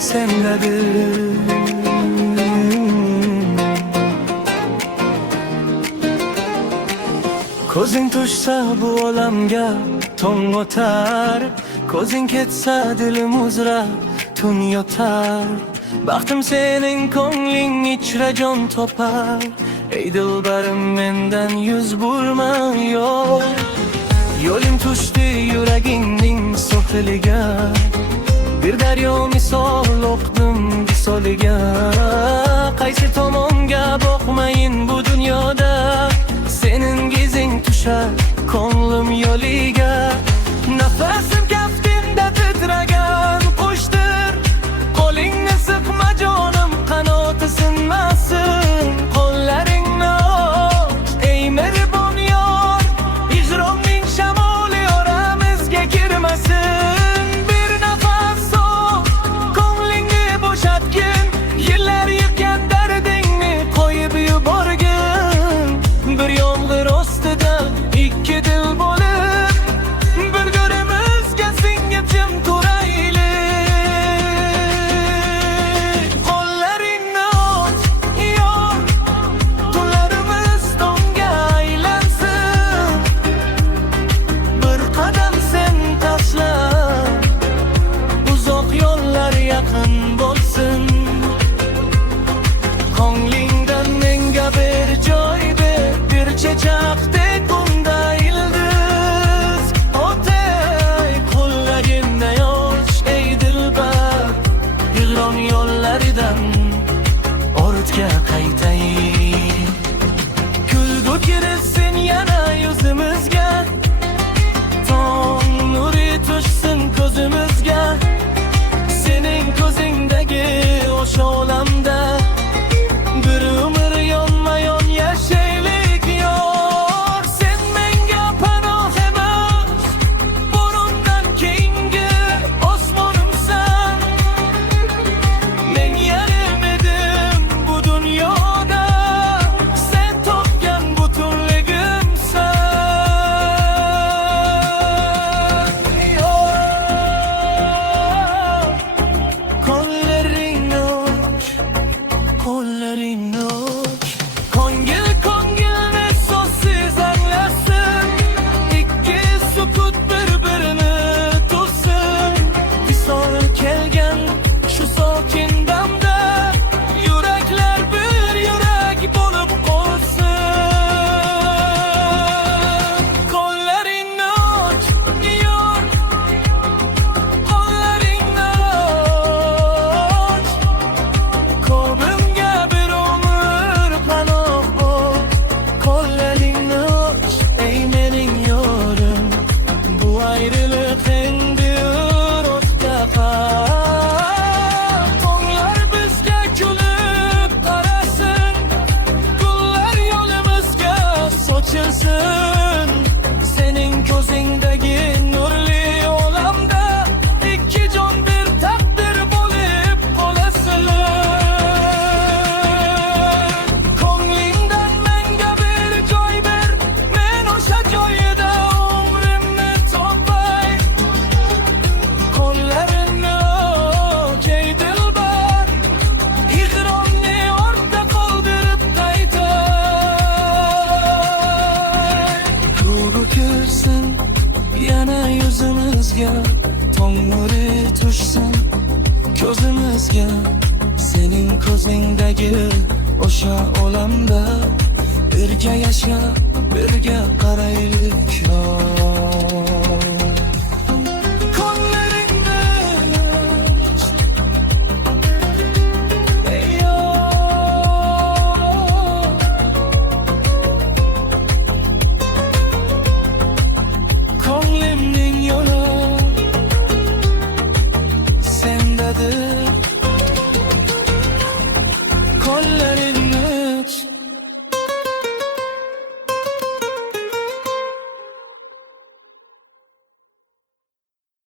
sendedir. Ko'zing tushsa bu olamga tong o'tar, ko'zing ketsa dilim uzra tun yotar. Baxtim sening ko'ngling ichra jon topar. Ey dilbarim mendan yuz burma yo'q. Yo'lim tushdi yuragingning sohiliga, bir daryo misol o'qdim visoliga. Qaysi tomonga boqmayin bu dunyoda, senin gizing tushar ko'nglim yo'liga. Nafasim kaftimda titragan qushdir, qo'lingni siqma jonim qanoti sinmasin. Qo'llaringni och ey mehribon yor, hijronning shamoli oramizga kirmasin. Bir nafas so'ng ko'nglingni bo'shatgin, yillar yig'gan dardingni qo'yib yuborgin. Bir yomg'ir ostida ikki dil bo'lib, bir-birimizga singib jim turaylik. Qo'llaringni och yor, tunlarimiz tongga aylansin. Bir qadam sen tashla, uzoq yo'llar yaqin bo'lsin. Ko'nglingdan menga bir joy ber, bir chechaqdek unda ildiz. O'tay qo'llaringni yosh ey dilbar, yig'ron yo'llaridan ortga qaytaylik. Kulgu kirsin yana yuzimizga, tong nuri tushsin ko'zimizga. Sening ko'zingdagi o'sha olamda bir umr yonma-yon yashaylik yor. Sen menga panoh emas, burundan keyingi osmonimsan. Men yarim edim bu dunyoda, sen topgan butunligimsan. Qo'llaringni och, qo'llaringni och. Ko'ngilni so'zsiz anglasin, ikki sukut bir-birini to'sin. Visol kelgan shu sokin damda, yuraklar bir yurak bo'lib qolsin. Qo'llaringni och yor, qo'llaringni och. Qalbimga bir umr panoh bo'l. Qo'llaringni och ey mening yorim, bu ayriliq endi o'tga qar. Tonglar bizga kulib qarasin, gullar yo'limizga sochilsin. Sening ko'zingdagi nurli olamda ikki jon bir taqdir bo'lib qolasin. Ko'nglingdan menga bir joy ber, men o'sha joyida umrimni topay. Qo'llaringni och ey dilbar, hijronni ortda qoldirib qaytay. Kulgu kirsin yana yuzimizga, tong nuri tushsin ko'zimizga. Sening ko'zingdagi o'sha olamda birga yashab, birga qaraylik yor.